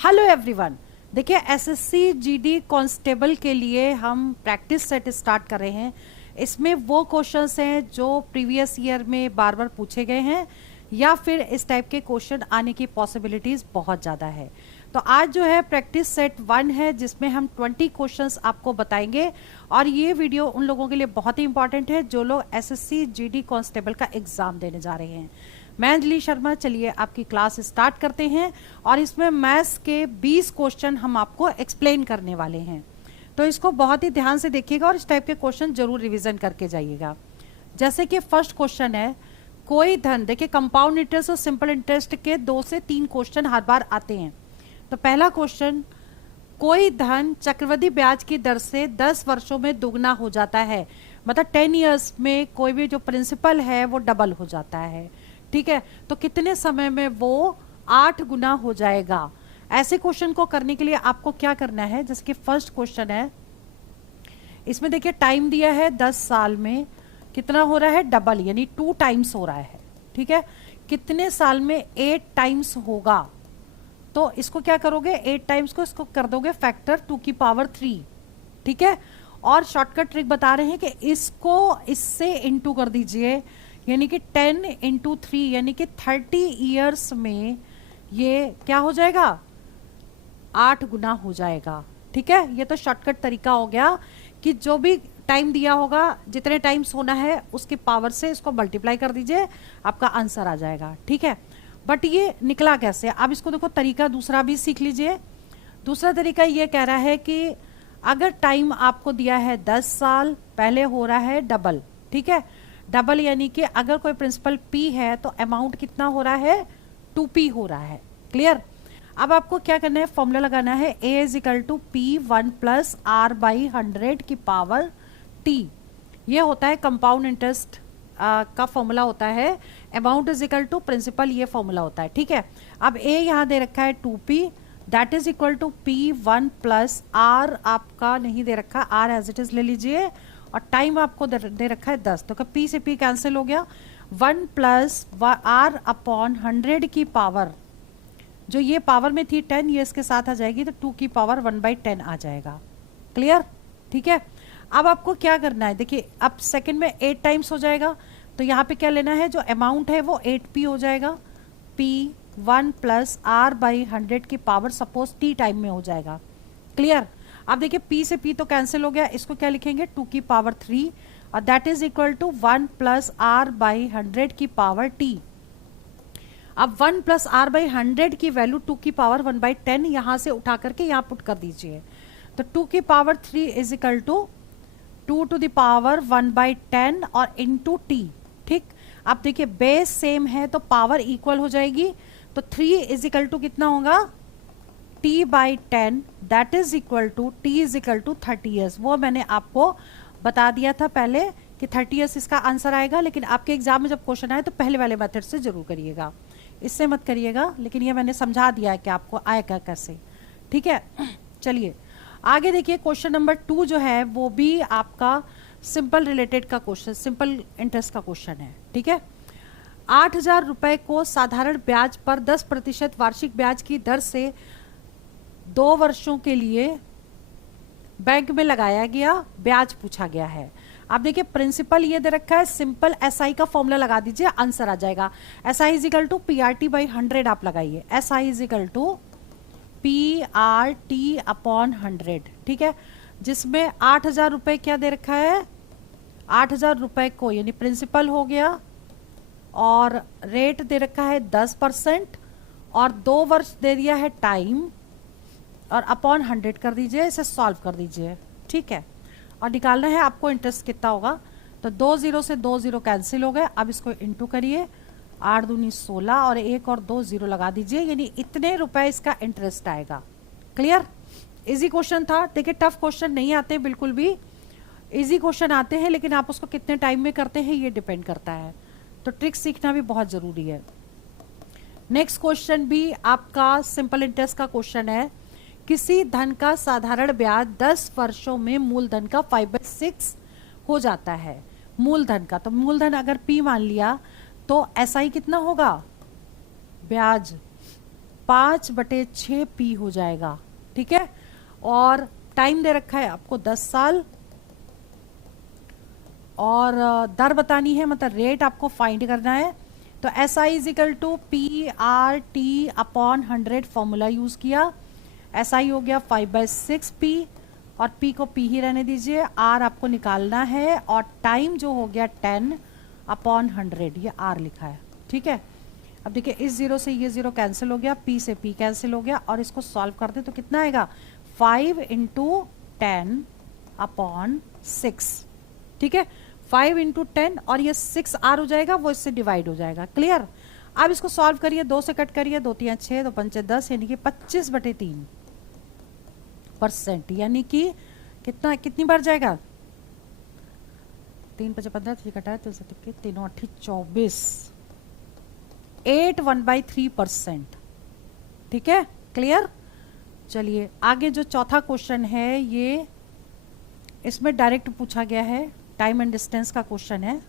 Hello everyone. देखिए SSC GD constable के लिए हम प्रैक्टिस सेट स्टार्ट कर रहे हैं। इसमें वो क्वेश्चंस हैं जो प्रीवियस ईयर में बार बार पूछे गए हैं या फिर इस टाइप के क्वेश्चन आने की पॉसिबिलिटीज बहुत ज़्यादा है। तो आज जो है प्रैक्टिस सेट 1 है जिसमें हम 20 क्वेश्चंस आपको बताएंगे और ये वीडियो उन लोगों के लिए बहुत ही इंपॉर्टेंट है जो लोग एसएससी जीडी कांस्टेबल का एग्जाम देने जा रहे हैं। मैं अंजलि शर्मा, चलिए आपकी क्लास स्टार्ट करते हैं और इसमें मैथ्स के 20 क्वेश्चन हम आपको एक्सप्लेन करने वाले हैं। तो इसको बहुत ही ध्यान से देखिएगा और इस टाइप के क्वेश्चन जरूर रिवीजन करके जाइएगा। जैसे कि फर्स्ट क्वेश्चन है, कोई धन, देखिए कंपाउंड इंटरेस्ट और सिंपल इंटरेस्ट के 2 से 3 क्वेश्चन हर बार आते हैं। तो पहला क्वेश्चन, कोई धन चक्रवृद्धि ब्याज की दर से 10 वर्षों में दुगना हो जाता है, मतलब 10 ईयर्स में कोई भी जो प्रिंसिपल है वो डबल हो जाता है। ठीक है, तो कितने समय में वो 8 गुना हो जाएगा। ऐसे क्वेश्चन को करने के लिए आपको क्या करना है, जैसे कि फर्स्ट क्वेश्चन है, इसमें देखिए टाइम दिया है 10 साल में कितना हो रहा है, डबल, यानी 2 टाइम्स हो रहा है। ठीक है, कितने साल में 8 टाइम्स होगा, तो इसको क्या करोगे, 8 टाइम्स को इसको कर दोगे फैक्टर 2 की पावर 3। ठीक है, और शॉर्टकट ट्रिक बता रहे हैं कि इसको इससे इंटू कर दीजिए, यानी कि 10 इंटू 3 यानी कि 30 ईयर्स में ये क्या हो जाएगा, 8 गुना हो जाएगा। ठीक है, ये तो शॉर्टकट तरीका हो गया कि जो भी टाइम दिया होगा, जितने टाइम्स होना है उसके पावर से इसको मल्टीप्लाई कर दीजिए, आपका आंसर आ जाएगा। ठीक है, बट ये निकला कैसे, अब इसको देखो तरीका दूसरा भी सीख लीजिए। दूसरा तरीका ये कह रहा है कि अगर टाइम आपको दिया है 10 साल, पहले हो रहा है डबल। ठीक है, डबल यानी कि अगर कोई प्रिंसिपल P है तो अमाउंट कितना हो रहा है, 2P हो रहा है। क्लियर। अब आपको क्या करना है, फॉर्मूला लगाना है, A is equal to P1 plus R by 100 की पावर T। ये होता है कंपाउंड इंटरेस्ट का फॉर्मूला होता है, amount is equal to principal, ये फॉर्मूला होता है। ठीक है, अब A यहाँ दे रखा है 2P, that is equal to P1 plus R आपका नहीं दे रखा, R एज इट इज ले लीजिए, और टाइम आपको दे रखा है 10, तो P से P कैंसिल हो गया, 1 प्लस R अपॉन 100 की पावर, जो ये पावर में थी 10, ये इसके साथ आ जाएगी तो 2 की पावर 1/10 आ जाएगा। क्लियर। ठीक है, अब आपको क्या करना है, देखिए अब सेकंड में 8 टाइम्स हो जाएगा, तो यहाँ पे क्या लेना है, जो अमाउंट है वो 8P हो जाएगा, P1 प्लस R बाई 100 की पावर सपोज T टाइम में हो जाएगा। क्लियर। अब देखिए P से P तो कैंसिल हो गया, इसको क्या लिखेंगे, 2 की पावर 3, और that is equal to 1 plus R by 100 की पावर T। अब 1 प्लस R बाई 100 की वैल्यू 2 की पावर 1/10 यहां से उठा करके यहाँ पुट कर दीजिए, तो 2 की power 3 is equal to 2 to the power 1/10 और इंटू T। ठीक, अब देखिए बेस सेम है तो पावर इक्वल हो जाएगी, तो 3 इज इक्वल टू कितना होगा, T/10, that is equal to T is equal to 30 years. वो मैंने आपको बता दिया था पहले कि 30 ईयर्स इसका आंसर आएगा, लेकिन आपके एग्जाम में जब क्वेश्चन आए तो पहले वाले मेथड से जरूर करिएगा, इससे मत करिएगा, लेकिन ये मैंने समझा दिया है कि आपको आएगा कैसे। ठीक है, चलिए आगे देखिए, क्वेश्चन नंबर 2 जो है वो भी आपका सिंपल रिलेटेड का क्वेश्चन, सिंपल इंटरेस्ट का क्वेश्चन है। ठीक है, 8,000 रुपए को साधारण ब्याज पर 10% वार्षिक ब्याज की दर से 2 वर्षों के लिए बैंक में लगाया गया, ब्याज पूछा गया है। आप देखिए प्रिंसिपल ये दे रखा है, सिंपल SI का फॉर्मूला लगा दीजिए, आंसर आ जाएगा। SI is equal to PRT by 100 आप लगाइए, SI is equal to PRT upon 100। ठीक है, जिसमें 8,000 रुपए क्या दे रखा है, 8,000 रुपए को यानी प्रिंसिपल हो गया, और रेट दे रखा है 10%, और 2 वर्ष दे दिया है टाइम, और अपॉन 100 कर दीजिए, इसे सॉल्व कर दीजिए। ठीक है, और निकालना है आपको इंटरेस्ट कितना होगा, तो 2 0 से 2 0 कैंसिल हो गए, अब इसको इंटू करिए, 8 दूनी 16 और 1 और 2 0 लगा दीजिए, यानी इतने रुपए इसका इंटरेस्ट आएगा। क्लियर। इजी क्वेश्चन था, देखिए टफ क्वेश्चन नहीं आते बिल्कुल भी, इजी क्वेश्चन आते हैं, लेकिन आप उसको कितने टाइम में करते हैं ये डिपेंड करता है, तो ट्रिक सीखना भी बहुत जरूरी है। नेक्स्ट क्वेश्चन भी आपका सिंपल इंटरेस्ट का क्वेश्चन है, किसी धन का साधारण ब्याज 10 वर्षों में मूलधन का 5/6 हो जाता है। मूलधन का, तो मूलधन अगर P मान लिया तो SI कितना होगा, ब्याज 5/6 P हो जाएगा, ठीक है। और टाइम दे रखा है आपको 10 साल, और दर बतानी है, मतलब रेट आपको फाइंड करना है। तो SI is equal to PRT/100 formula use किया। SI हो गया 5/6 P, और P को P ही रहने दीजिए। R आपको निकालना है, और टाइम जो हो गया 10/100, ये R लिखा है, ठीक है। अब देखिए इस 0 से ये 0 कैंसिल हो गया, P से P कैंसिल हो गया, और इसको सॉल्व कर दे तो कितना आएगा 5 × 10/6, ठीक है। 5 × 10 और ये 6R हो जाएगा, वो इससे डिवाइड हो जाएगा। क्लियर। अब इसको सॉल्व करिए, 2 से कट करिए, 2 3 6, 2 5 10, यानी कि 25/3%, यानी कि कितनी बार जाएगा 3 5 15, 3 कटा है तो 3 8 24, 81/3%, ठीक है। क्लियर। चलिए आगे जो चौथा क्वेश्चन है, ये इसमें डायरेक्ट पूछा गया है, टाइम एंड डिस्टेंस का क्वेश्चन है।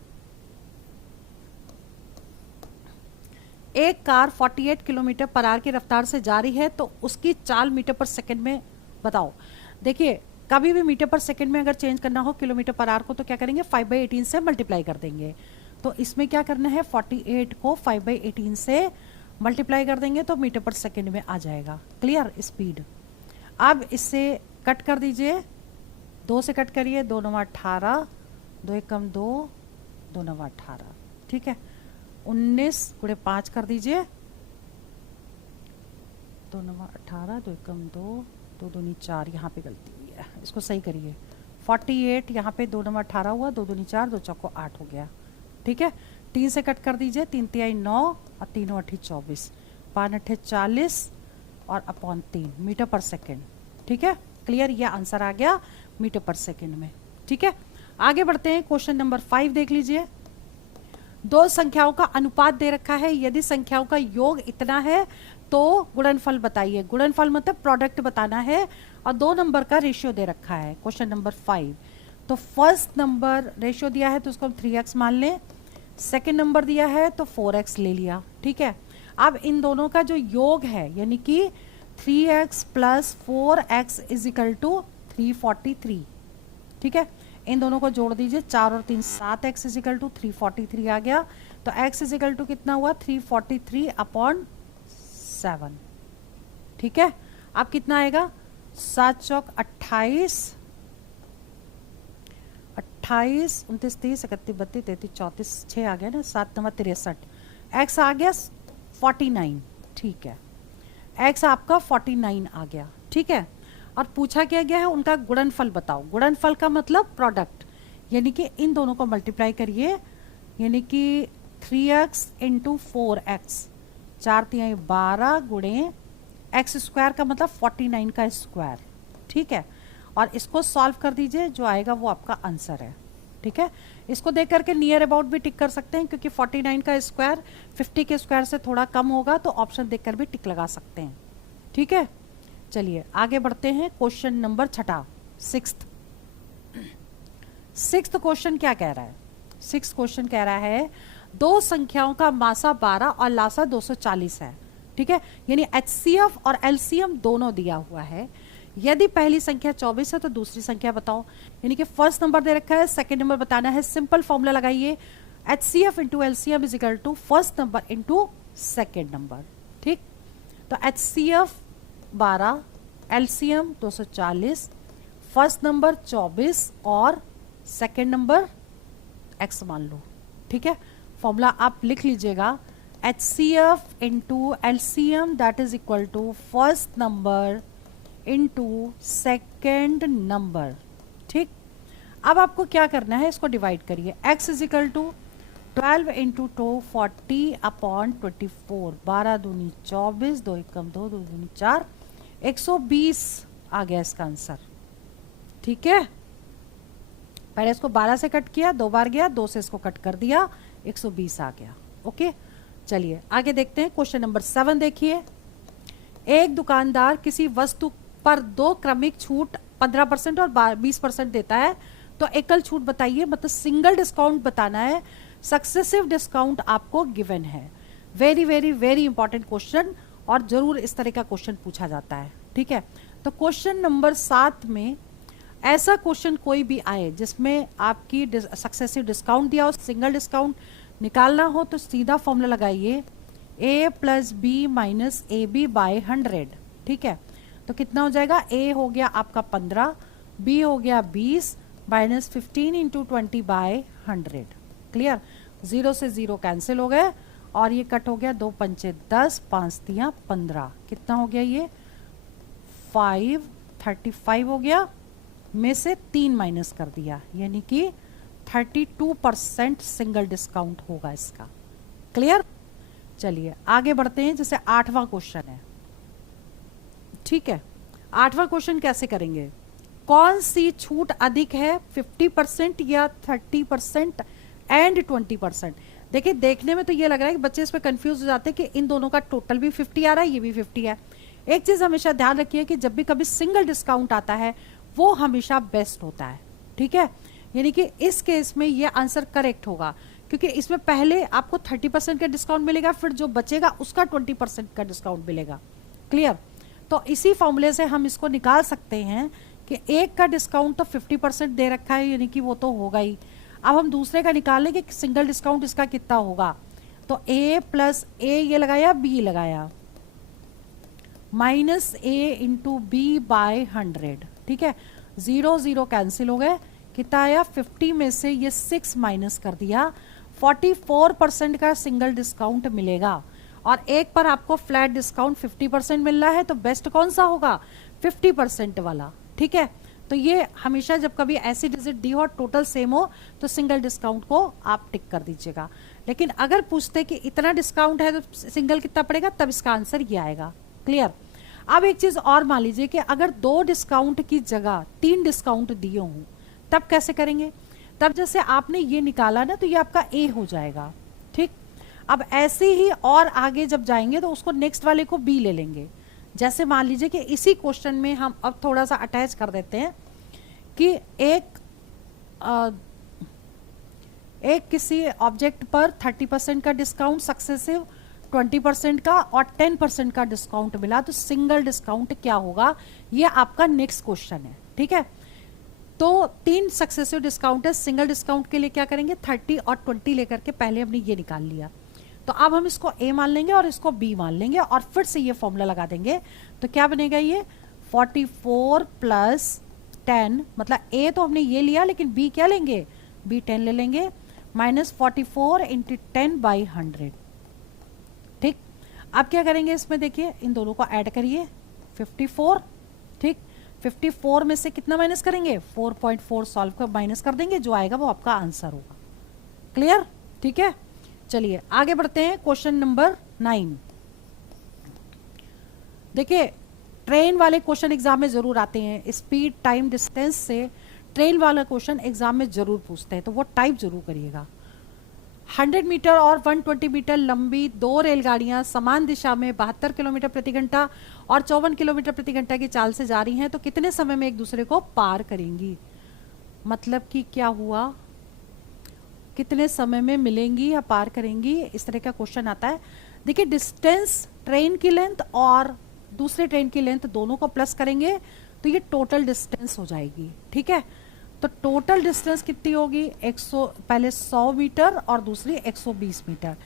एक कार 48 किलोमीटर पर आवर की रफ्तार से जा रही है, तो उसकी चाल मीटर पर सेकंड में बताओ। देखिए कभी भी मीटर पर सेकंड में अगर चेंज करना हो किलोमीटर पर आवर को, तो क्या करेंगे 5/18 से मल्टीप्लाई कर देंगे। तो इसमें क्या करना है, 48 को 5/18 से मल्टीप्लाई कर देंगे तो मीटर पर सेकंड में आ जाएगा। क्लियर। स्पीड। अब इससे कट कर दीजिए, 2 से कट करिए, 2 9 18, 2 1 2, 2 9 18, ठीक है। 19 × 5 कर दीजिए, 2 9 18, 2 1 2, 2 2 4, यहाँ पे गलती हुई है, इसको सही करिए। 48 यहाँ पे 2 9 18 हुआ, 2 2 4, 2 4 8 हो गया, ठीक है। 3 से कट कर दीजिए, 3 3 9 और 3 8 24, 5 8 40 और अपॉन 3 मीटर पर सेकेंड, ठीक है। क्लियर। ये आंसर आ गया मीटर पर सेकेंड में, ठीक है। आगे बढ़ते हैं, क्वेश्चन नंबर 5 देख लीजिए। दो संख्याओं का अनुपात दे रखा है, यदि संख्याओं का योग इतना है तो गुणनफल बताइए। गुणनफल मतलब प्रोडक्ट बताना है, और 2 नंबर का रेशियो दे रखा है। क्वेश्चन नंबर 5, तो फर्स्ट नंबर रेशियो दिया है तो उसको हम 3x मान लें, सेकेंड नंबर दिया है तो 4x ले लिया, ठीक है। अब इन दोनों का जो योग है, यानी कि 3x + 4x = 343, ठीक है। इन दोनों को जोड़ दीजिए, 4 और 3 7x = 343 आ गया। तो x = कितना हुआ 343/7, ठीक है। अब कितना आएगा 7 चौक 28, 29 30 31 32 33 34, 6 आ गया ना, 7 9 63, x आ गया 49, ठीक है। x आपका 49 आ गया, ठीक है। और पूछा क्या गया है, उनका गुणनफल बताओ। गुणनफल का मतलब प्रोडक्ट, यानी कि इन दोनों को मल्टीप्लाई करिए, यानी कि 3x × 4x, 4 3 12 गुणे x² का मतलब 49 का स्क्वायर, ठीक है। और इसको सॉल्व कर दीजिए, जो आएगा वो आपका आंसर है, ठीक है। इसको देख करके नियर अबाउट भी टिक कर सकते हैं, क्योंकि 49 का स्क्वायर 50 के स्क्वायर से थोड़ा कम होगा, तो ऑप्शन देखकर भी टिक लगा सकते हैं, ठीक है। चलिए आगे बढ़ते हैं, क्वेश्चन नंबर 6, 6th क्वेश्चन क्या कह रहा है। 6th क्वेश्चन कह रहा है दो संख्याओं का मासा 12 और लासा 240 है, ठीक है। यानी HCF और LCM दोनों दिया हुआ है। यदि पहली संख्या 24 है तो दूसरी संख्या बताओ। यानी कि फर्स्ट नंबर दे रखा है, सेकंड नंबर बताना है। सिंपल फॉर्मूला लगाइए, HCF × LCM = first number × second number, ठीक। तो HCF 12, LCM 240, फर्स्ट नंबर 24 और सेकंड नंबर x मान लो, ठीक है। फॉर्मूला आप लिख लीजिएगा, HCF × LCM = first number × second number, ठीक। अब आपको क्या करना है, इसको डिवाइड करिए। x = 12 × 2 40/24, 12 दूनी 24, 2 1 2, 2 दूनी 4, 120 आ गया इसका आंसर, ठीक है। पहले इसको 12 से कट किया, 2 बार गया, 2 से इसको कट कर दिया, 120 आ गया, ओके। चलिए आगे देखते हैं, क्वेश्चन नंबर 7 देखिए। एक दुकानदार किसी वस्तु पर 2 क्रमिक छूट 15% और 20% देता है, तो एकल छूट बताइए, मतलब सिंगल डिस्काउंट बताना है। सक्सेसिव डिस्काउंट आपको गिवन है। Very very very important question, और जरूर इस तरह का क्वेश्चन पूछा जाता है, ठीक है। तो क्वेश्चन नंबर 7 में ऐसा क्वेश्चन कोई भी आए जिसमें आपकी सक्सेसिव डिस्काउंट दिया हो, सिंगल डिस्काउंट निकालना हो, तो सीधा फॉर्मूला लगाइए a plus B minus A B by 100, ठीक है। तो कितना हो जाएगा, a हो गया आपका 15, b हो गया 20 माइनस 15 इंटू 20 बाय 100। क्लियर, 0 से 0 कैंसिल हो गए और ये कट हो गया, 2 पंचे 10, 5 तियां 15, कितना हो गया ये 535 हो गया, में से 3 माइनस कर दिया, यानी कि 32% सिंगल डिस्काउंट होगा इसका। क्लियर, चलिए आगे बढ़ते हैं। जैसे 8वां क्वेश्चन है, ठीक है। 8वां क्वेश्चन कैसे करेंगे, कौन सी छूट अधिक है, 50% या 30% एंड 20%। देखिए देखने में तो ये लग रहा है कि बच्चे इस पर कंफ्यूज हो जाते हैं कि इन दोनों का टोटल भी 50 आ रहा है, ये भी 50 है। एक चीज हमेशा ध्यान रखिए कि जब भी कभी सिंगल डिस्काउंट आता है वो हमेशा बेस्ट होता है, ठीक है। यानी कि इस केस में ये आंसर करेक्ट होगा, क्योंकि इसमें पहले आपको 30% का डिस्काउंट मिलेगा, फिर जो बचेगा उसका 20% का डिस्काउंट मिलेगा। क्लियर, तो इसी फॉर्मूले से हम इसको निकाल सकते हैं कि एक का डिस्काउंट तो 50% दे रखा है, यानी कि वो तो होगा ही। अब हम दूसरे का निकाल लेंगे कि सिंगल डिस्काउंट इसका कितना होगा। तो a प्लस ए ये लगाया, b लगाया, minus A into B by 100, ठीक है। 0 0 कैंसिल हो गए, कितना आया 50 में से ये 6 माइनस कर दिया, 44% का सिंगल डिस्काउंट मिलेगा। और एक पर आपको फ्लैट डिस्काउंट 50% मिल रहा है, तो बेस्ट कौन सा होगा, 50% वाला, ठीक है। तो ये हमेशा जब कभी ऐसी डिजिट दी हो और टोटल सेम हो तो सिंगल डिस्काउंट को आप टिक कर दीजिएगा। लेकिन अगर पूछते कि इतना डिस्काउंट है तो सिंगल कितना पड़ेगा, तब इसका आंसर ये आएगा। क्लियर, अब एक चीज और मान लीजिए कि अगर 2 डिस्काउंट की जगह 3 डिस्काउंट दिए हों, तब कैसे करेंगे। तब जैसे आपने ये निकाला ना, तो ये आपका ए हो जाएगा, ठीक। अब ऐसे ही और आगे जब जाएंगे तो उसको नेक्स्ट वाले को बी ले लेंगे। जैसे मान लीजिए कि इसी क्वेश्चन में हम अब थोड़ा सा अटैच कर देते हैं कि एक किसी ऑब्जेक्ट पर 30% का डिस्काउंट सक्सेसिव, 20% का और 10% का डिस्काउंट मिला, तो सिंगल डिस्काउंट क्या होगा, ये आपका नेक्स्ट क्वेश्चन है, ठीक है। तो 3 सक्सेसिव डिस्काउंट है, सिंगल डिस्काउंट के लिए क्या करेंगे, 30 और 20 लेकर के पहले हमने ये निकाल लिया। तो अब हम इसको a मान लेंगे और इसको b मान लेंगे और फिर से ये फॉर्मूला लगा देंगे। तो क्या बनेगा, ये 44 प्लस 10, मतलब a तो हमने ये लिया, लेकिन b क्या लेंगे, b 10 ले लेंगे, माइनस 44 इंटू 10 बाई 100, ठीक। अब क्या करेंगे, इसमें देखिए इन दोनों को ऐड करिए, 54, ठीक। 54 में से कितना माइनस करेंगे, 4.4 सॉल्व कर माइनस कर देंगे, जो आएगा वो आपका आंसर होगा। क्लियर, ठीक है। चलिए आगे बढ़ते हैं, क्वेश्चन नंबर 9। देखिए ट्रेन वाले क्वेश्चन एग्जाम में जरूर आते हैं, स्पीड टाइम डिस्टेंस से ट्रेन वाला क्वेश्चन एग्जाम में जरूर पूछते हैं, तो वो टाइप जरूर करिएगा। 100 मीटर और 120 मीटर लंबी 2 रेलगाड़ियां समान दिशा में 72 किलोमीटर प्रति घंटा और 54 किलोमीटर प्रति घंटा की चाल से जा रही हैं, तो कितने समय में एक दूसरे को पार करेंगी। मतलब कि क्या हुआ, कितने समय में मिलेंगी या पार करेंगी, इस तरह का क्वेश्चन आता है। देखिए डिस्टेंस, ट्रेन की लेंथ और दूसरे ट्रेन की लेंथ दोनों को प्लस करेंगे तो ये टोटल डिस्टेंस हो जाएगी, ठीक है। तो टोटल डिस्टेंस कितनी होगी, 100, पहले 100 मीटर और दूसरी 120 मीटर,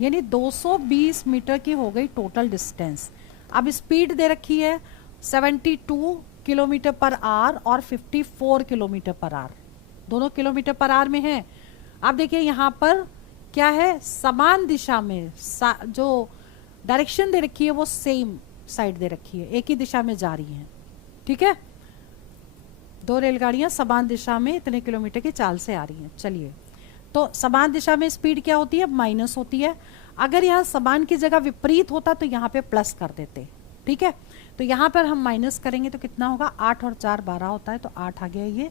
यानी 220 मीटर की हो गई टोटल डिस्टेंस। अब स्पीड दे रखी है 72 किलोमीटर पर आवर और 54 किलोमीटर पर आवर, दोनों किलोमीटर पर आवर में है। अब देखिए यहाँ पर क्या है, समान दिशा में, जो डायरेक्शन दे रखी है वो सेम साइड दे रखी है, एक ही दिशा में जा रही हैं, ठीक है। 2 रेलगाड़ियां समान दिशा में इतने किलोमीटर की चाल से आ रही हैं। चलिए, तो समान दिशा में स्पीड क्या होती है, माइनस होती है। अगर यहाँ समान की जगह विपरीत होता तो यहाँ पे प्लस कर देते, ठीक है। तो यहाँ पर हम माइनस करेंगे तो कितना होगा, 8 और 4 12 होता है, तो 8 आ गया ये,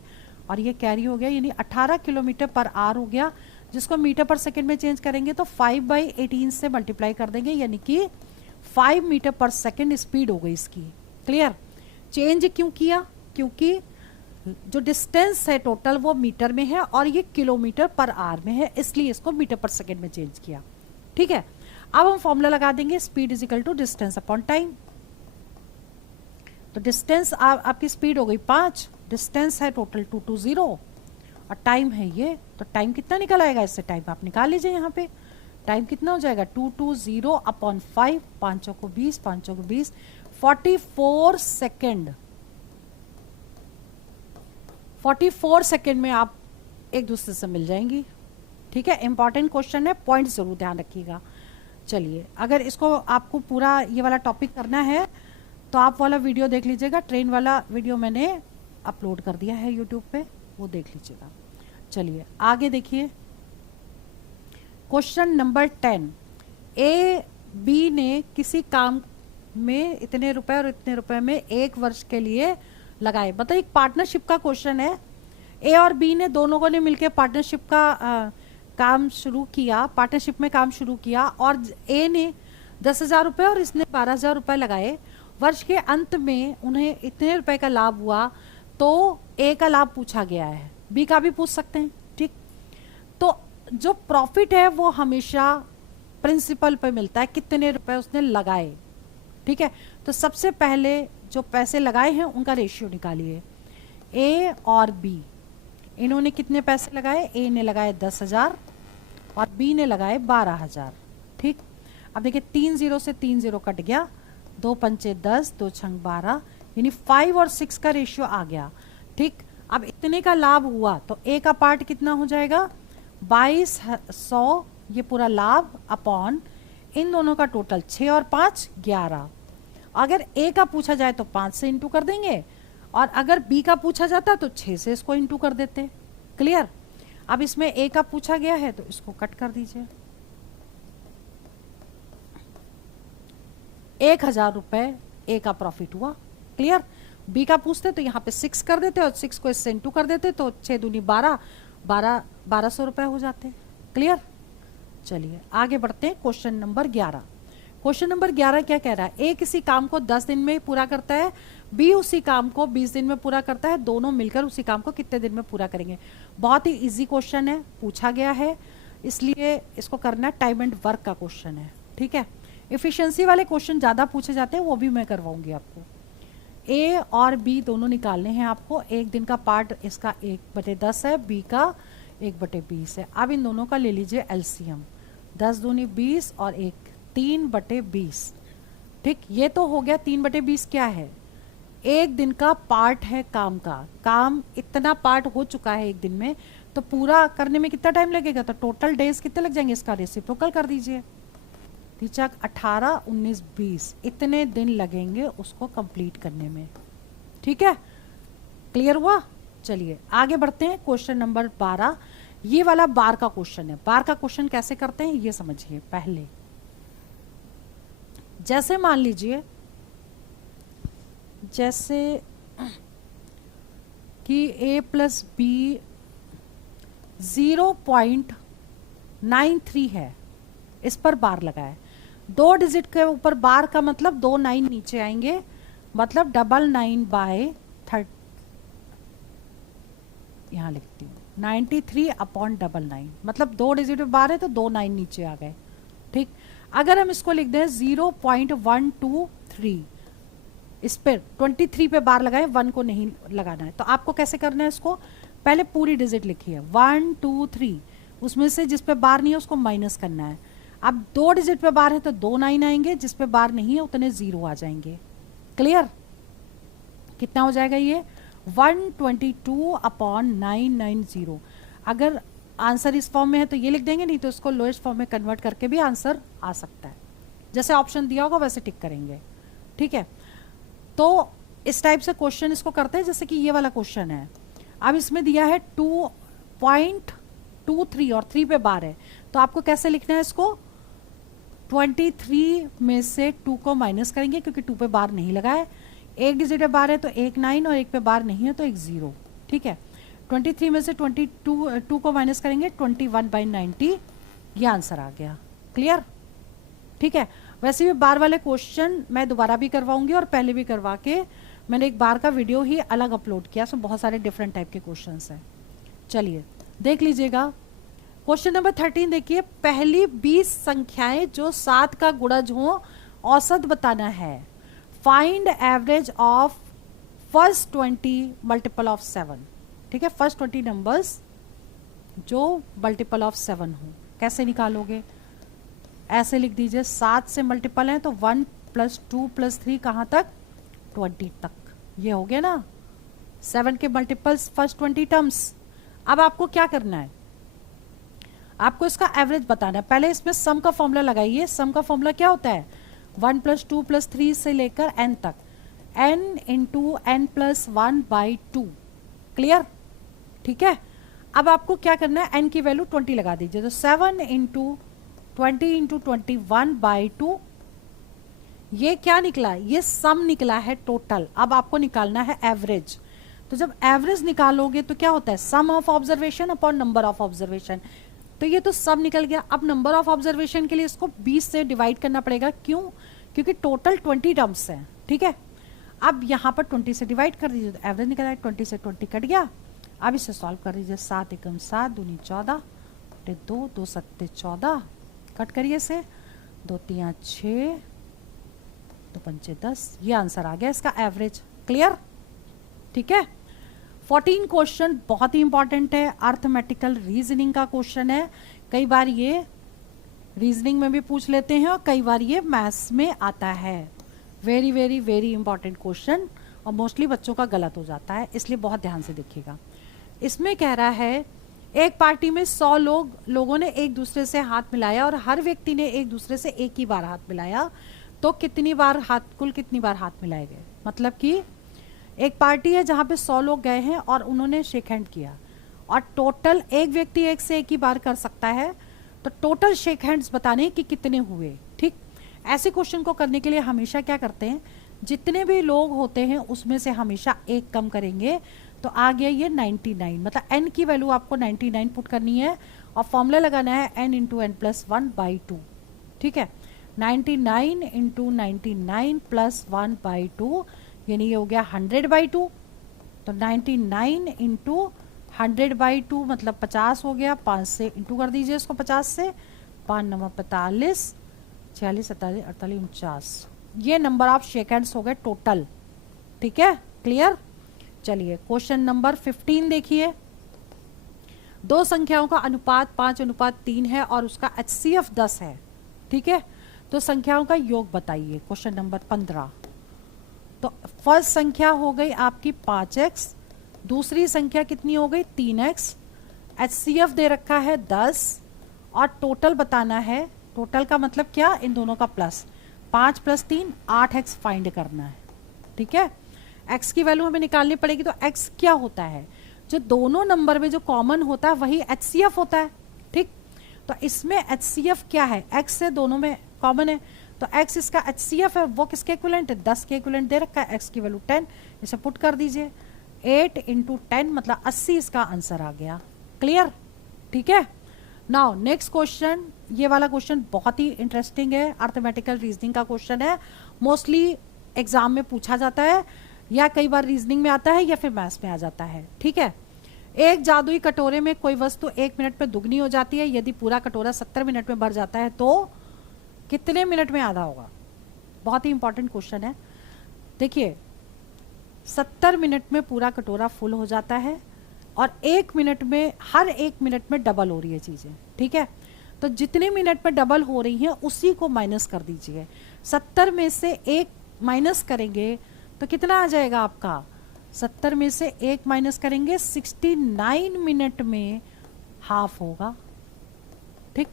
और ये कैरी हो गया, यानी 18 किलोमीटर पर आवर हो गया, जिसको मीटर पर सेकंड में चेंज करेंगे तो 5/18 से मल्टीप्लाई कर देंगे, यानी कि 5 मीटर पर सेकंड स्पीड हो गई इसकी। क्लियर, चेंज क्यों किया, क्योंकि जो डिस्टेंस है टोटल वो मीटर में है और ये किलोमीटर पर आवर में है, इसलिए इसको मीटर पर सेकंड में चेंज किया, ठीक है। अब हम फॉर्मूला लगा देंगे, speed is equal to distance upon time. तो डिस्टेंस आपकी स्पीड हो गई 5, डिस्टेंस है टोटल 220 और टाइम है ये, तो टाइम कितना निकल आएगा इससे, टाइम आप निकाल लीजिए यहाँ पे। टाइम कितना हो जाएगा 220 अपॉन 5, 5 को 20, 5 को 20, 44 सेकेंड। 44 सेकेंड में आप एक दूसरे से मिल जाएंगी। ठीक है, इंपॉर्टेंट क्वेश्चन है, पॉइंट जरूर ध्यान रखिएगा। चलिए, अगर इसको आपको पूरा ये वाला टॉपिक करना है तो आप वाला वीडियो देख लीजिएगा, ट्रेन वाला वीडियो मैंने अपलोड कर दिया है यूट्यूब पे, वो देख लीजिएगा। चलिए आगे देखिए, क्वेश्चन नंबर 10। ए बी ने किसी काम में इतने रुपए और इतने रुपए में 1 वर्ष के लिए लगाए। मतलब एक पार्टनरशिप का क्वेश्चन है। ए और बी ने दोनों ने मिलकर पार्टनरशिप का काम शुरू किया, पार्टनरशिप में काम शुरू किया और ए ने 10,000 रुपए और इसने 12,000 रुपए लगाए। वर्ष के अंत में उन्हें इतने रुपए का लाभ हुआ, तो ए का लाभ पूछा गया है, बी का भी पूछ सकते हैं। ठीक, तो जो प्रॉफिट है वो हमेशा प्रिंसिपल पे मिलता है, कितने रुपए उसने लगाए। ठीक है, तो सबसे पहले जो पैसे लगाए हैं उनका रेशियो निकालिए। ए और बी, इन्होंने कितने पैसे लगाए, ए ने लगाए 10,000 और बी ने लगाए 12,000। ठीक, अब देखिए 3 0 से 3 0 कट गया, 2 पंचे 10, 2 छंग 12, यानी 5 और 6 का रेशियो आ गया। ठीक, अब इतने का लाभ हुआ तो ए का पार्ट कितना हो जाएगा 2200, ये पूरा लाभ अपॉन इन दोनों का टोटल 6 और 5 11। अगर ए का पूछा जाए तो 5 से इंटू कर देंगे और अगर बी का पूछा जाता तो 6 से इसको इंटू कर देते। क्लियर। अब इसमें ए का पूछा गया है तो इसको कट कर दीजिए। 1,000 रुपए ए का प्रॉफिट हुआ। क्लियर। बी का पूछते तो यहाँ पे 6 कर देते और 6 को इससे इंटू कर देते तो 6 दूनी 12, 1200 रुपए हो जाते। क्लियर। चलिए आगे बढ़ते हैं। Question number 11। क्वेश्चन नंबर 11 क्या कह रहा है, ए किसी काम को 10 दिन में पूरा करता है, बी उसी काम को 20 दिन में पूरा करता है, दोनों मिलकर उसी काम को कितने दिन में पूरा करेंगे। बहुत ही इजी क्वेश्चन है, पूछा गया है इसलिए इसको करना। टाइम एंड वर्क का क्वेश्चन है। ठीक है, इफिशिएंसी वाले क्वेश्चन ज्यादा पूछे जाते हैं, वो भी मैं करवाऊंगी आपको। ए और बी दोनों निकालने हैं आपको। एक दिन का पार्ट इसका 1/10 है, बी का 1/20 है। अब इन दोनों का ले लीजिए एलसीएम। 10 दूनी 20 और 1 3/20। ठीक, ये तो हो गया। 3/20 क्या है, एक दिन का पार्ट है काम का। काम इतना पार्ट हो चुका है एक दिन में, तो पूरा करने में कितना टाइम लगेगा, तो टोटल डेज कितने लग जाएंगे, इसका रेसिप्रोकल कर दीजिए। 18, 19, 20 इतने दिन लगेंगे उसको कंप्लीट करने में। ठीक है, क्लियर हुआ। चलिए आगे बढ़ते हैं। क्वेश्चन नंबर 12, ये वाला बार का क्वेश्चन है। बार का क्वेश्चन कैसे करते हैं ये समझिए पहले। जैसे मान लीजिए जैसे कि a प्लस बी 0.93 है, इस पर बार लगाए। 2 डिजिट के ऊपर बार का मतलब 2 9 नीचे आएंगे, मतलब 99/30, यहां लिखती हूँ 93/99, मतलब 2 डिजिट में बार है तो 2 9 नीचे आ गए। ठीक, अगर हम इसको लिख दें 0.123, इस पर 23 पे बार लगाए, 1 को नहीं लगाना है। तो आपको कैसे करना है, इसको पहले पूरी डिजिट लिखिए 1 2 3, उसमें से जिस पे बार नहीं है उसको माइनस करना है। अब 2 डिजिट पे बार है तो 2 9 आएंगे, जिस पे बार नहीं है उतने 0 आ जाएंगे। क्लियर। कितना हो जाएगा ये 122/990। अगर आंसर इस फॉर्म में है तो ये लिख देंगे, नहीं तो इसको लोएस्ट फॉर्म में कन्वर्ट करके भी आंसर आ सकता है। जैसे ऑप्शन दिया होगा वैसे टिक करेंगे। ठीक है, तो इस टाइप से क्वेश्चन इसको करते हैं, जैसे कि ये वाला क्वेश्चन है। अब इसमें दिया है 2.23 और 3 पे बार है, तो आपको कैसे लिखना है इसको, 23 में से 2 को माइनस करेंगे क्योंकि 2 पे बार नहीं लगा है। एक डिजिट पे बार है तो 1 9 और 1 पे बार नहीं है तो 1 0। ठीक है, 23 में से 2 को माइनस करेंगे, 21/90, ये आंसर आ गया। क्लियर। ठीक है, वैसे भी बार वाले क्वेश्चन मैं दोबारा भी करवाऊंगी और पहले भी करवा के मैंने एक बार का वीडियो ही अलग अपलोड किया, सो बहुत सारे डिफरेंट टाइप के क्वेश्चंस हैं। चलिए देख लीजिएगा। क्वेश्चन नंबर 13 देखिए, पहली 20 संख्याएं जो 7 का गुणज हो औसत बताना है। Find average of first 20 multiple of 7। ठीक है, फर्स्ट 20 नंबर्स जो मल्टीपल ऑफ 7 हो, कैसे निकालोगे? ऐसे लिख दीजिए, 7 से मल्टीपल है तो 1 + 2 + 3 कहाँ तक? 20 तक। ये हो गया ना 7 के मल्टीपल्स फर्स्ट 20 टर्म्स। अब आपको क्या करना है, आपको इसका एवरेज बताना है। पहले इसमें सम का फॉर्मूला लगाइए। सम का फॉर्मूला क्या होता है? 1 + 2 + 3 से लेकर n तक, n × n + 1/2। क्लियर? ठीक है, अब आपको क्या करना है, n की वैल्यू 20 लगा दीजिए, तो 7 × 20 × 21/2। ये क्या निकला? ये सम निकला है टोटल। अब आपको निकालना है एवरेज। तो जब एवरेज निकालोगे तो क्या होता है? Sum of observation upon number of observation. तो ये तो सब निकल गया। अब नंबर ऑफ ऑब्जर्वेशन के लिए इसको 20 से डिवाइड करना पड़ेगा। क्यों? क्योंकि टोटल 20 टर्म्स हैं। ठीक है, अब यहाँ पर 20 से डिवाइड कर दीजिए तो एवरेज निकल आए। 20 से 20 कट गया। अब इसे सॉल्व कर दीजिए। 7 × 7 दूनी 14, 2 2 7 14, कट करिए से, 2 3 6, 2 5 10। ये आंसर आ गया इसका एवरेज। क्लियर? ठीक है, 14 क्वेश्चन बहुत ही इंपॉर्टेंट है, अर्थमेटिकल रीजनिंग का क्वेश्चन है। कई बार ये रीजनिंग में भी पूछ लेते हैं और कई बार ये मैथ्स में आता है। Very very very important question, और मोस्टली बच्चों का गलत हो जाता है, इसलिए बहुत ध्यान से देखिएगा। इसमें कह रहा है एक पार्टी में 100 लोगों ने एक दूसरे से हाथ मिलाया और हर व्यक्ति ने एक दूसरे से एक ही बार हाथ मिलाया, तो कुल कितनी बार हाथ मिलाए गए? मतलब कि एक पार्टी है जहां पे 100 लोग गए हैं और उन्होंने शेक हैंड किया, और टोटल एक व्यक्ति एक से एक ही बार कर सकता है, तो टोटल शेक हैंड्स बताने कि कितने हुए। ठीक, ऐसे क्वेश्चन को करने के लिए हमेशा क्या करते हैं, जितने भी लोग होते हैं उसमें से हमेशा एक कम करेंगे। तो आ गया ये 99, मतलब n की वैल्यू आपको 99 पुट करनी है और फॉर्मूला लगाना है n × n + 1/2। ठीक है, 99 × 99 + 1/2, यानी ये हो गया 100/2। तो 99 × 100/2 मतलब 50 हो गया। 5 से इंटू कर दीजिए इसको 50 से, 5 9 45, 46 47 48 49। ये नंबर ऑफ शेक हैंड्स हो गए टोटल। ठीक है, क्लियर? चलिए क्वेश्चन नंबर 15 देखिए। दो संख्याओं का अनुपात 5:3 है और उसका HCF 10 है। ठीक है, तो संख्याओं का योग बताइए। Question number 15। तो फर्स्ट संख्या हो गई आपकी 5x, दूसरी संख्या कितनी हो गई? 3x। HCF दे रखा है 10 और टोटल बताना है। टोटल का मतलब क्या? इन दोनों का प्लस। 5 + 3 8x फाइंड करना है। ठीक है, x की वैल्यू हमें निकालनी पड़ेगी। तो x क्या होता है? जो दोनों नंबर में जो कॉमन होता है वही HCF होता है। ठीक, तो इसमें HCF क्या है? x से दोनों में कॉमन है, तो x इसका HCF है। वो किसके इक्विवेलेंट है? 10 के इक्विवेलेंट दे रखा है। x की वैल्यू 10, इसे पुट कर दीजिए। 8 × 10 मतलब 80 इसका आंसर आ गया। क्लियर? ठीक है, नाउ नेक्स्ट क्वेश्चन। ये वाला क्वेश्चन बहुत ही इंटरेस्टिंग है, अर्थमेटिकल रीजनिंग का क्वेश्चन है। मोस्टली एग्जाम में पूछा जाता है, या कई बार रीजनिंग में आता है, या फिर मैथ्स में आ जाता है। ठीक है, एक जादुई कटोरे में कोई वस्तु 1 मिनट में दुगनी हो जाती है। यदि पूरा कटोरा 70 मिनट में भर जाता है तो कितने मिनट में आधा होगा? बहुत ही इंपॉर्टेंट क्वेश्चन है। देखिए, 70 मिनट में पूरा कटोरा फुल हो जाता है और 1 मिनट में, हर 1 मिनट में डबल हो रही है चीजें। ठीक है, तो जितने मिनट में डबल हो रही हैं उसी को माइनस कर दीजिए। 70 में से 1 माइनस करेंगे तो कितना आ जाएगा आपका? 70 में से 1 माइनस करेंगे 69 मिनट में हाफ होगा। ठीक,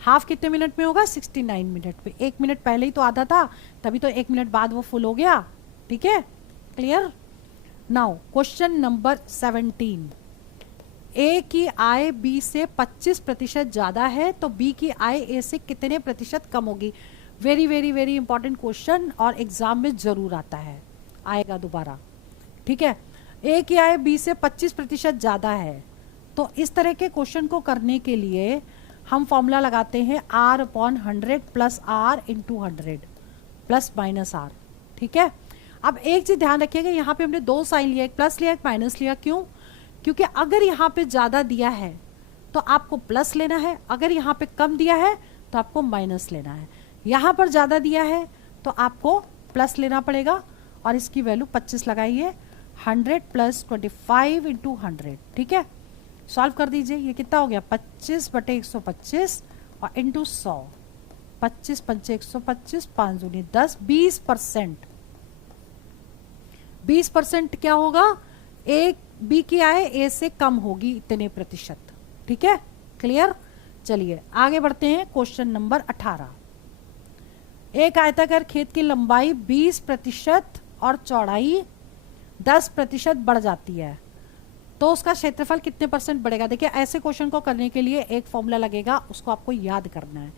हाफ कितने मिनट में होगा? 69 मिनट में। 1 मिनट पहले ही तो आधा था, तभी तो 1 मिनट बाद वो फुल हो गया। ठीक है, क्लियर? Now question number 17। ए की आय बी से 25% ज्यादा है, तो बी की आय ए से कितने प्रतिशत कम होगी? Very very very important question, और एग्जाम में जरूर आता है, आएगा दोबारा। ठीक है, ए की आय बी से 25% ज्यादा है, तो इस तरह के क्वेश्चन को करने के लिए हम फॉर्मूला लगाते हैं R/100 + R × 100 ± R। ठीक है, अब एक चीज ध्यान रखिएगा, यहाँ पे हमने 2 साइन लिया, एक प्लस लिया एक माइनस लिया। क्यों? क्योंकि अगर यहाँ पे ज्यादा दिया है तो आपको प्लस लेना है, अगर यहाँ पे कम दिया है तो आपको माइनस लेना है, यहाँ पर ज़्यादा दिया है तो आपको प्लस लेना पड़ेगा। और इसकी वैल्यू 25 लगाइए, 100 प्लस 25 इंटू 100, ठीक है। सॉल्व कर दीजिए, ये कितना हो गया 25 बटे 125 और इंटू 100, 25 पंचे 125, 5 दूनी 10, 20%। 20% क्या होगा, ए बी की आय ए से कम होगी इतने प्रतिशत, ठीक है, क्लियर। चलिए आगे बढ़ते हैं, क्वेश्चन नंबर 18। एक आयताकार खेत की लंबाई 20% और चौड़ाई 10% बढ़ जाती है, तो उसका क्षेत्रफल कितने % बढ़ेगा। देखिए ऐसे क्वेश्चन को करने के लिए एक फॉर्मूला लगेगा, उसको आपको याद करना है।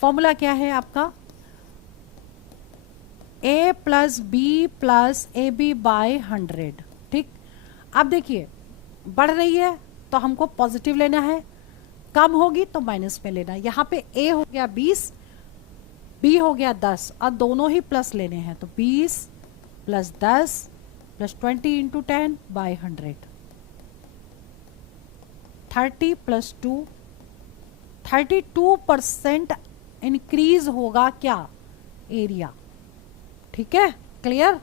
फॉर्मूला क्या है आपका, a plus B plus A B by 100, ठीक। अब देखिए बढ़ रही है तो हमको पॉजिटिव लेना है, कम होगी तो माइनस में लेना है। यहाँ पे a हो गया 20, b हो गया 10 और दोनों ही प्लस लेने हैं, तो 20 plus 10 plus 20 into 10 by 100, 30 plus 2, 32% increase होगा क्या, एरिया, ठीक है, क्लियर।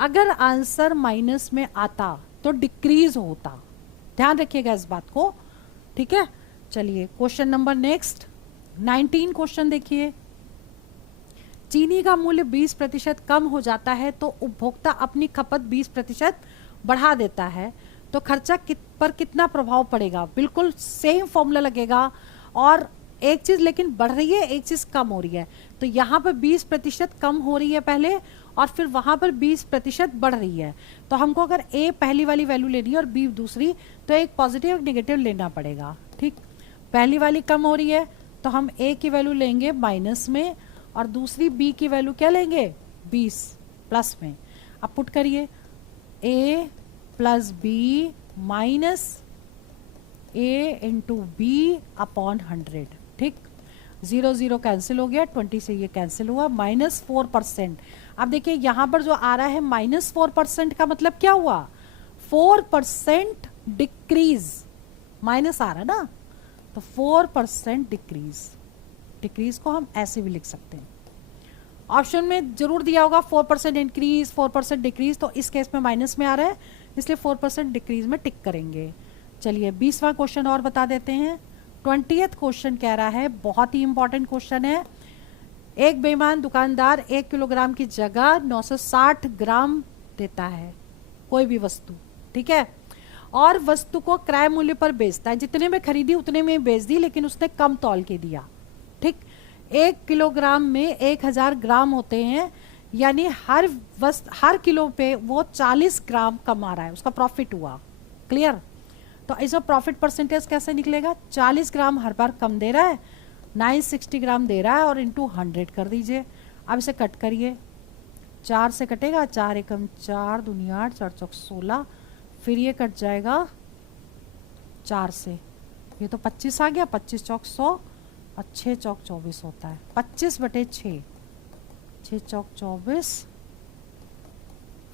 अगर आंसर माइनस में आता तो डिक्रीज होता, ध्यान रखिएगा इस बात को, ठीक है। चलिए क्वेश्चन नंबर नेक्स्ट 19 क्वेश्चन देखिए। चीनी का मूल्य 20% कम हो जाता है तो उपभोक्ता अपनी खपत 20% बढ़ा देता है, तो खर्चा पर कितना प्रभाव पड़ेगा। बिल्कुल सेम फॉर्मूला लगेगा, और एक चीज लेकिन बढ़ रही है, एक चीज कम हो रही है, तो यहाँ पर 20% कम हो रही है पहले, और फिर वहां पर 20% बढ़ रही है। तो हमको अगर ए पहली वाली वैल्यू लेनी है और बी दूसरी, तो एक पॉजिटिव और नेगेटिव लेना पड़ेगा, ठीक। पहली वाली कम हो रही है तो हम ए की वैल्यू लेंगे माइनस में, और दूसरी बी की वैल्यू क्या लेंगे 20 प्लस में। अब पुट करिए, ए प्लस बी माइनस ए इंटू बी अपॉन 100, ठीक। 0 0 कैंसिल हो गया, 20 से ये कैंसिल हुआ, -4%। अब देखिए यहाँ पर जो आ रहा है -4% का मतलब क्या हुआ, 4% डिक्रीज, माइनस आ रहा है ना, तो 4% डिक्रीज। डिक्रीज को हम ऐसे भी लिख सकते हैं, ऑप्शन में जरूर दिया होगा 4% इंक्रीज 4% डिक्रीज, तो इस केस में माइनस में आ रहा है, इसलिए 4% डिक्रीज में टिक करेंगे। चलिए 20वां क्वेश्चन और बता देते हैं। 20th क्वेश्चन कह रहा है, बहुत ही इंपॉर्टेंट क्वेश्चन है। एक बेईमान दुकानदार 1 किलोग्राम की जगह 960 ग्राम देता है कोई भी वस्तु, ठीक है, और वस्तु को क्रय मूल्य पर बेचता है, जितने में खरीदी उतने में बेच दी, लेकिन उसने कम तौल के दिया, ठीक। 1 किलोग्राम में 1000 ग्राम होते हैं, यानी हर किलो पे वो 40 ग्राम कमा रहा है, उसका प्रॉफिट हुआ, क्लियर। तो इसका प्रॉफिट परसेंटेज कैसे निकलेगा, 40 ग्राम हर बार कम दे रहा है, 960 ग्राम दे रहा है, और इंटू 100 कर दीजिए। अब इसे कट करिए, 4 से कटेगा, 4 एकम 4 दूनी 8, 4 चौक 16, फिर ये कट जाएगा 4 से, ये तो 25 आ गया, 25 चौक 100 और 6 चौक 24 होता है, 25 बटे 6, 6 चौक 24,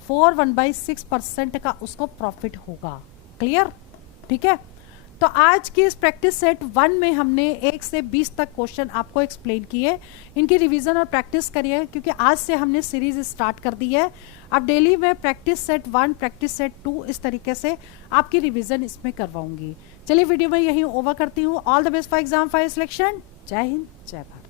4.16% का उसको प्रॉफिट होगा, क्लियर, ठीक है। तो आज की इस प्रैक्टिस सेट 1 में हमने 1 से 20 तक क्वेश्चन आपको एक्सप्लेन किए, इनकी रिवीजन और प्रैक्टिस करिए, क्योंकि आज से हमने सीरीज स्टार्ट कर दी है। अब डेली में प्रैक्टिस सेट 1, प्रैक्टिस सेट 2 इस तरीके से आपकी रिवीजन इसमें करवाऊंगी। चलिए वीडियो में यहीं ओवर करती हूँ। All the best for exam for selection. जय हिंद, जय भारत।